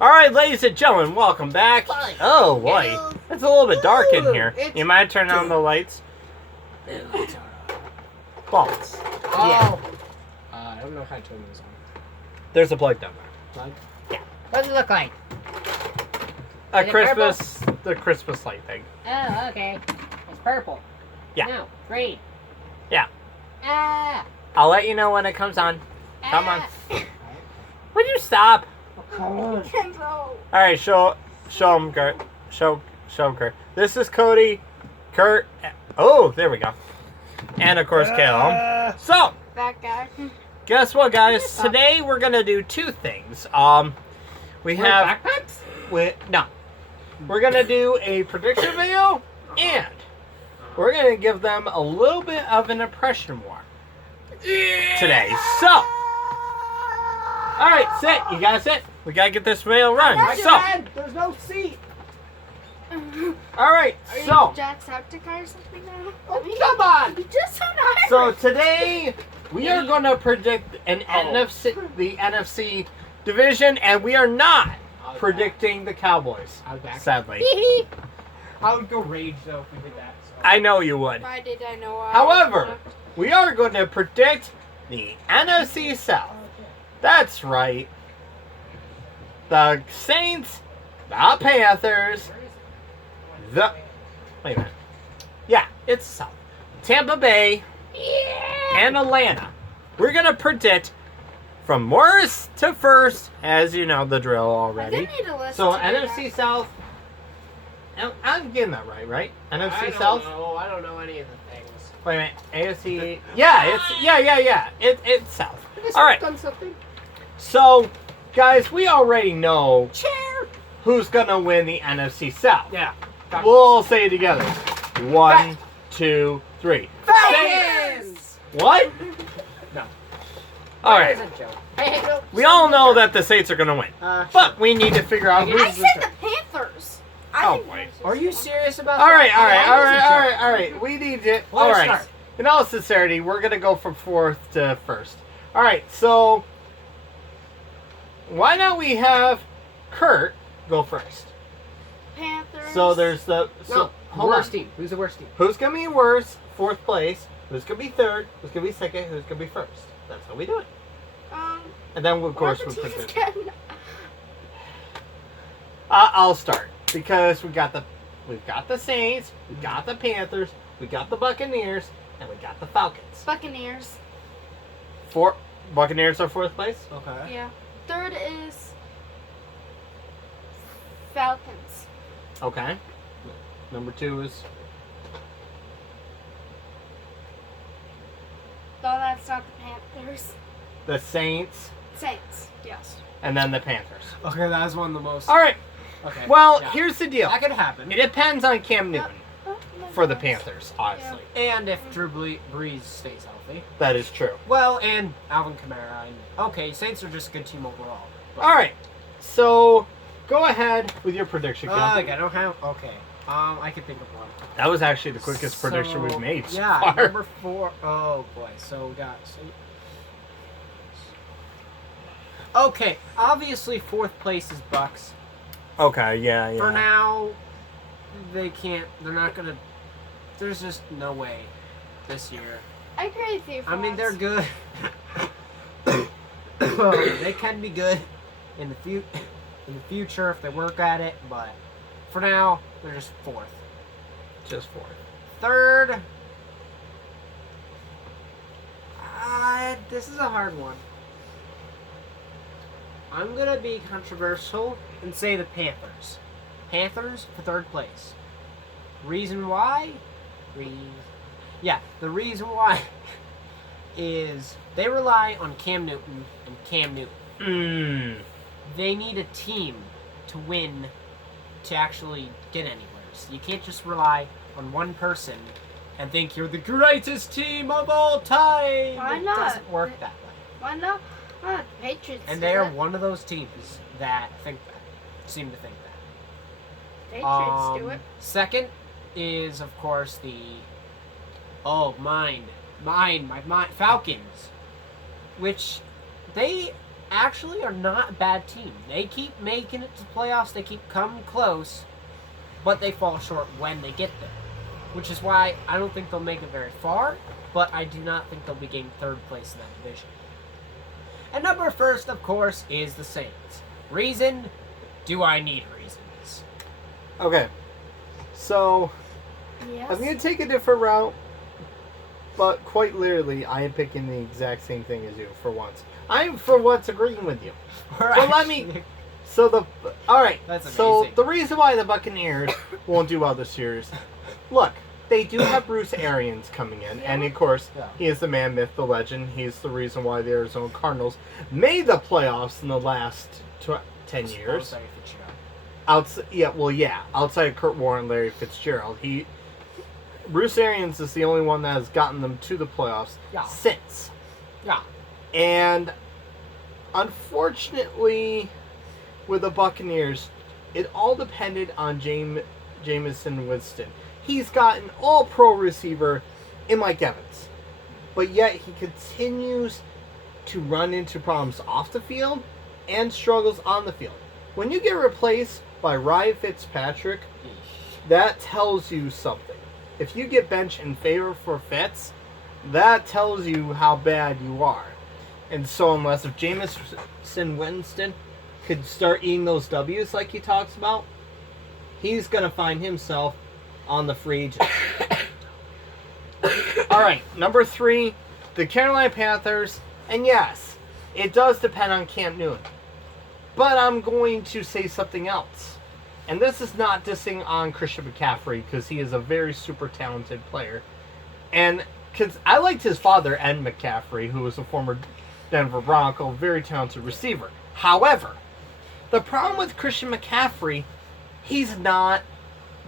All right, ladies and gentlemen, welcome back. Oh boy, it's a little bit dark in here. You might turn on the lights. Balls. Oh. I don't know how to turn this on. There's a plug down there. Plug? Yeah. What does it look like? A Is it Christmas, the Christmas light thing. Oh, okay. It's purple. Yeah. No, green. Yeah. Ah. I'll let you know when it comes on. Come on. Ah. Would you stop? Come on. All right, show him, Kurt. Show him, Kurt. This is Cody, Kurt. Oh, there we go. And of course, Caleb. So, That guy. guess what, guys? Today we're gonna do two things. We have backpacks? we're gonna do a prediction video, and we're gonna give them a little bit of an impression war today. So, all right, sit. You gotta sit. We gotta get this video running. So, There's no seat. all right. Are So, you Jacksepticeye or something now? Oh, come on. You just sound Irish. so today we are gonna predict the NFC division, and we are not predicting the Cowboys. I'll back. Sadly, I would go rage though if we did that. So. I know you would. Why did I know why? However, we are going to predict the NFC South. That's right. The Saints, the Panthers, wait a minute. Yeah, it's South. Tampa Bay, and Atlanta. We're going to predict from worst to first, as you know the drill I already. didn't need a list. So to do NFC that. South, I'm getting that right? NFC I don't South? know. I don't know any of the things. Wait a minute, AFC. Yeah, it's South. All right. Done something. So, guys, we already know Chair. who's gonna win the NFC South. Yeah. We'll all say it together. 1, 2, 3. Falcons. What? No. All That right. is a joke. Hey, no, We all know that the Saints are gonna win, but we need to figure out I who's. said the Panthers. Oh, boy. Are you serious about All that? right. All right. We need to. Well, All let's right. start. In all sincerity, we're gonna go from fourth to first. All right. So, why don't we have Kurt go first? Panthers. So there's the. So, No. hold Worst on. team. Who's the worst team? Who's gonna be worst? Fourth place. Who's gonna be third? Who's gonna be second? Who's gonna be first? That's how we do it. And then of course we put this. I'll start because we've got the Saints, we got the Panthers, we got the Buccaneers, and we got the Falcons. Buccaneers. Buccaneers are fourth place. Okay. Yeah. Third is Falcons. Okay. Number 2 is No, that's not the Panthers. the Saints, Saints. Yes. and then the Panthers. Okay, that was one of the most. All right. Okay. Well, yeah. here's the deal. That could happen. It depends on Cam Newton My for the gosh. Panthers, honestly. And if Drew Brees stays healthy. That is true. Well, and Alvin Kamara. And, okay, Saints are just a good team overall. But, All right. So go ahead with your prediction, Cal. I don't have. Okay. I can think of one. That was actually the quickest prediction we've made so Yeah, far. number 4. Oh boy. So we got. Okay, obviously fourth place is Bucks. Okay, yeah. For now, they can't. They're not gonna. There's just no way this year. I agree with you. I mean, they're Fox. good. They can be good in the future if they work at it, but for now, they're just fourth. Just fourth. Third. This is a hard one. I'm gonna be controversial and say the Panthers. Panthers for third place. Reason why? The reason why is they rely on Cam Newton and Cam Newton. They need a team to win to actually get anywhere. So you can't just rely on one person and think you're the greatest team of all time. Why It not? doesn't work that way. Why not? The Patriots. And do they are it. one of those teams that seem to think that. Patriots do it. Second is, of course, my Falcons, which they actually are not a bad team. They keep making it to playoffs. They keep coming close, but they fall short when they get there. Which is why I don't think they'll make it very far, but I do not think they'll be getting third place in that division. And number first, of course, is the Saints. Reason? Do I need reasons? Okay. So, Yes. I'm going to take a different route, but quite literally, I am picking the exact same thing as you for once. I'm for once agreeing with you. Well, let me. All right. That's so amazing. the reason why the Buccaneers won't do well this year is, look, they do have Bruce Arians coming in, and of course, Yeah. he is the man, myth, the legend. He's the reason why the Arizona Cardinals made the playoffs in the last 10 years. Larry Fitzgerald. Outside of Kurt Warren, Larry Fitzgerald, Bruce Arians is the only one that has gotten them to the playoffs since. Yeah. And unfortunately, with the Buccaneers, it all depended on Jameson Winston. He's got an all-pro receiver in Mike Evans, but yet he continues to run into problems off the field and struggles on the field. When you get replaced by Ryan Fitzpatrick, that tells you something. If you get benched in favor for Fitz, that tells you how bad you are. And so unless if Jameson Winston could start eating those W's like he talks about, he's going to find himself on the free agent. All right, number 3, the Carolina Panthers. And yes, it does depend on Cam Newton. But I'm going to say something else. And this is not dissing on Christian McCaffrey, because he is a very super talented player. And because I liked his father, Ed McCaffrey, who was a former Denver Bronco, very talented receiver. However, the problem with Christian McCaffrey, he's not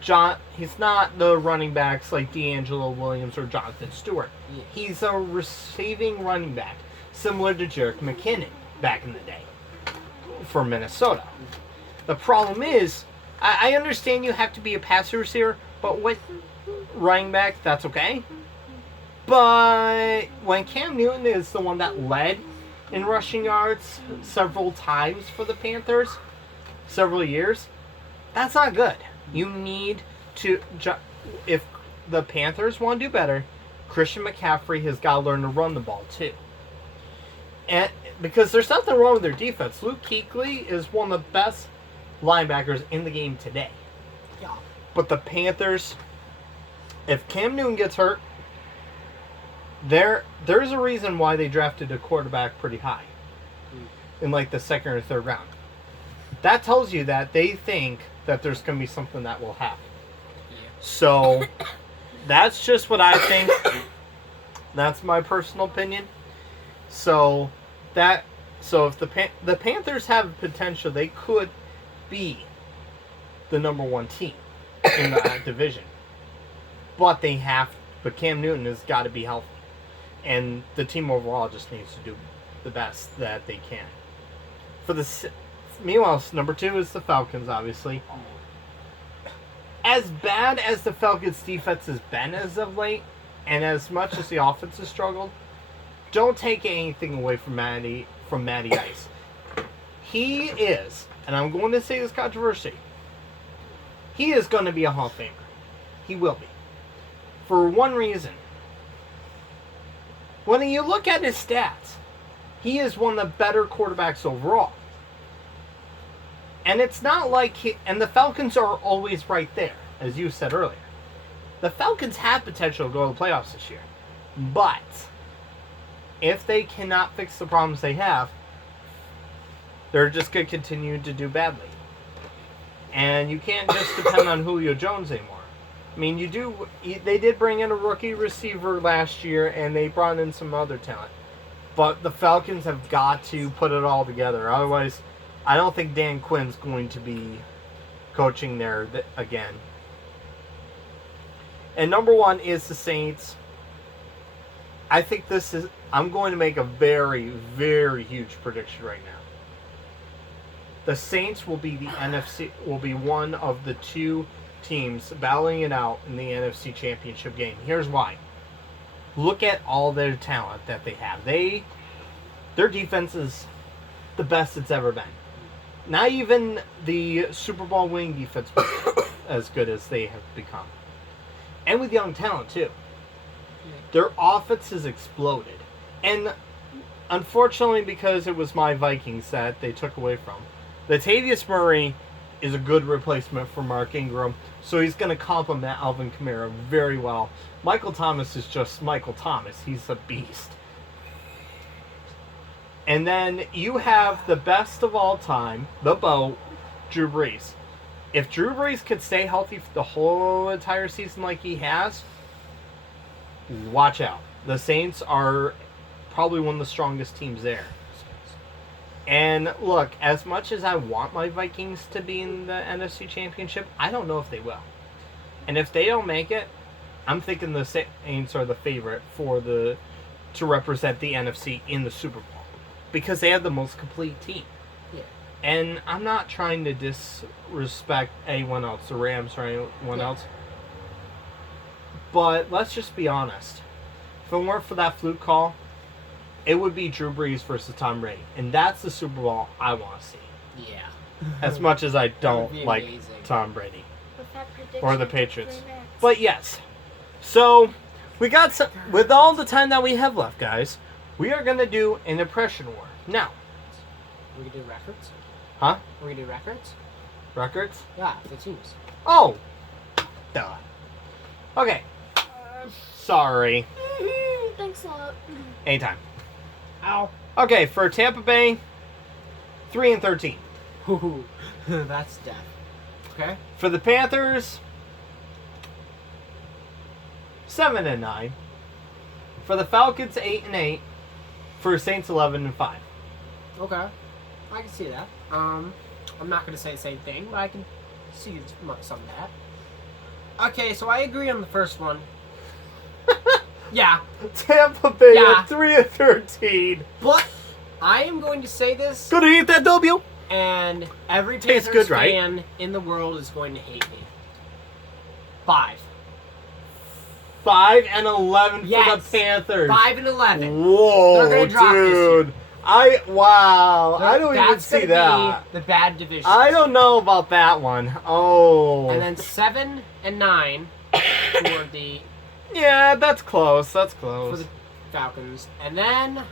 the running backs like D'Angelo Williams or Jonathan Stewart. Yeah. He's a receiving running back, similar to Jerick McKinnon back in the day for Minnesota. The problem is, I understand you have to be a passer receiver, but with running back, that's okay. But when Cam Newton is the one that led in rushing yards several times for the Panthers, several years, that's not good. You need to, if the Panthers want to do better, Christian McCaffrey has got to learn to run the ball too. And because there's nothing wrong with their defense. Luke Kuechly is one of the best linebackers in the game today. Yeah. But the Panthers, if Cam Newton gets hurt, there's a reason why they drafted a quarterback pretty high in like the second or third round. That tells you that they think that there's going to be something that will happen. Yeah. So that's just what I think. That's my personal opinion. So if the Panthers have potential, they could be the number 1 team in the division. But Cam Newton has got to be healthy. And the team overall just needs to do the best that they can. Meanwhile, number 2 is the Falcons, obviously. As bad as the Falcons' defense has been as of late, and as much as the offense has struggled, don't take anything away from Matty Ice. He is, and I'm going to say this controversy, he is going to be a Hall of Famer. He will be. For one reason. When you look at his stats, he is one of the better quarterbacks overall. And it's not like and the Falcons are always right there, as you said earlier. The Falcons have potential to go to the playoffs this year. But if they cannot fix the problems they have, they're just going to continue to do badly. And you can't just depend on Julio Jones anymore. I mean, they did bring in a rookie receiver last year, and they brought in some other talent. But the Falcons have got to put it all together. Otherwise, I don't think Dan Quinn's going to be coaching there again. And number 1 is the Saints. I think I'm going to make a very, very huge prediction right now. The Saints will be will be one of the 2 teams battling it out in the NFC Championship game. Here's why. Look at all their talent that they have. Their defense is the best it's ever been. Not even the Super Bowl winning defense was as good as they have become. And with young talent, too. Their offense has exploded. And unfortunately, because it was my Vikings that they took away from, Latavius Murray is a good replacement for Mark Ingram, so he's going to complement Alvin Kamara very well. Michael Thomas is just Michael Thomas. He's a beast. And then you have the best of all time, the BOAT, Drew Brees. If Drew Brees could stay healthy for the whole entire season like he has, watch out. The Saints are probably one of the strongest teams there. And look, as much as I want my Vikings to be in the NFC Championship, I don't know if they will. And if they don't make it, I'm thinking the Saints are the favorite to represent the NFC in the Super Bowl. Because they have the most complete team. Yeah. And I'm not trying to disrespect anyone else, the Rams or anyone else. But let's just be honest. If it weren't for that fluke call, it would be Drew Brees versus Tom Brady. And that's the Super Bowl I want to see. Yeah. As much as I That would don't be like amazing. Tom Brady. With that prediction, Or the Patriots. 3 minutes. But yes. So, we got some, with all the time that we have left, guys, we are going to do an impression war. Now. We can do records? Huh? We can do records? Records? Yeah, the teams. Oh. Duh. Okay. Sorry. Thanks a lot. Anytime. Ow. Okay, for Tampa Bay, 3-13. Ooh, that's death. Okay. For the Panthers, 7-9. For the Falcons, 8-8. For Saints, 11-5. Okay. I can see that. I'm not gonna say the same thing, but I can see some of that. Okay, so I agree on the first one. Yeah. Tampa Bay Yeah. at 3-13. But I am going to say this, Gonna eat that W. and every Tastes Panthers good, right? fan in the world is going to hate me. 5. 5-11 for Yes. the Panthers. 5-11. Whoa, They're gonna drop this year. dude. I don't even That's see gonna that. be the bad division. I don't know about that one. Oh. And then 7 and 9 for the Yeah, that's close. That's close. for the Falcons, and then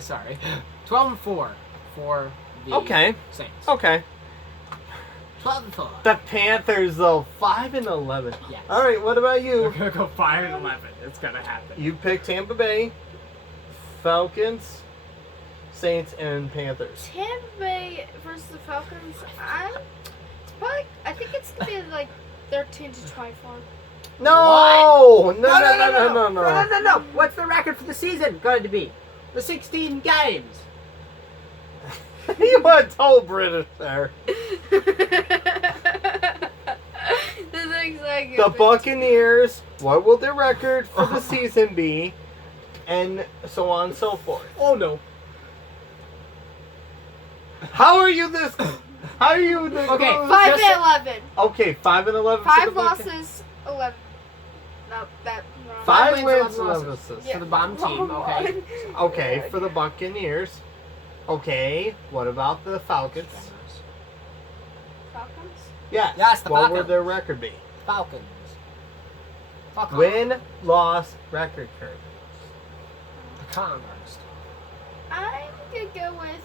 sorry, 12 and 4 for the Okay. Saints. Okay. 12 and 4. The Panthers, though, 5-11. Yes. All right, what about We're you? gonna go 5 and 11. It's gonna happen. You picked Tampa Bay, Falcons, Saints, and Panthers. Tampa Bay versus the Falcons. I think it's gonna be like 13 to 24. No! No! No. What's the record for the season going to be? The 16 games. You went total British there. The things I The Buccaneers, what will their record for the season be? And so on and so forth. Oh no. How are you this? How are you this? Okay, 5-11. Okay, 5-11. 5 losses, 11. No, that wrong. 5 wins, 11 11 losses. losses. For the bottom team, okay. Okay, for the Buccaneers. Okay, what about the Falcons? Falcons? Yes. Yes, the what Falcons. would their record be? Falcons. Falcons. Win, loss, record curve. Converse. I'm gonna go with.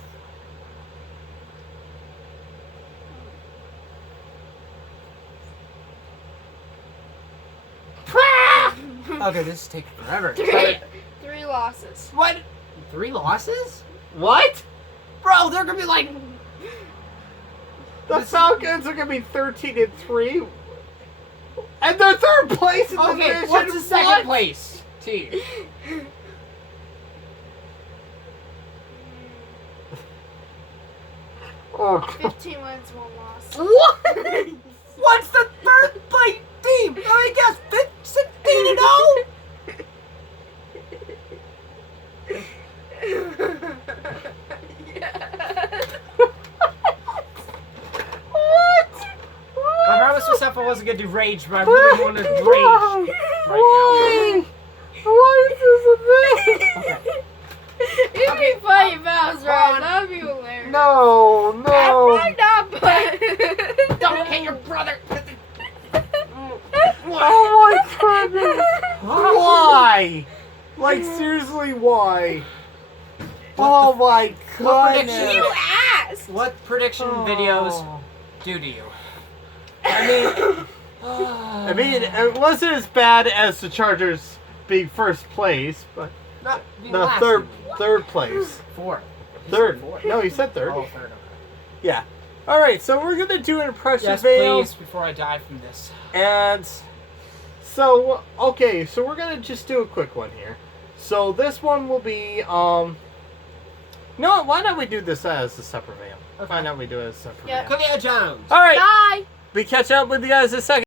Okay, this is taking forever. 3 losses. What? 3 losses? What? Bro, they're gonna be like. The Falcons are gonna be 13-3, and they're third place in the Okay, division. what's the second What? place team? Oh, 15 wins, 1 loss. What? What's the third place team? I guess 16-0. I promised myself I wasn't gonna do rage, but I really want to rage right Why? Why is this a thing? funny if I was right. That would be hilarious. No, Probably no. not, but. Don't hit your brother. Oh my goodness. Why? Like, seriously, why? Oh my What goodness. prediction? You asked. What prediction Oh. videos do to you? I mean, it wasn't as bad as the Chargers being first place, but Not no, last third place. Fourth. Third. Fourth. No, you said third. Oh, third. Okay. Yeah. All right, so we're gonna do an impression Yes, video, please, before I die from this. and so okay, so we're gonna just do a quick one here. So this one will be no, why don't we do this as a separate video? Okay. Why not we do it as a separate Yeah. video? Cookie Jones. All right, Bye. we catch up with you guys in a second.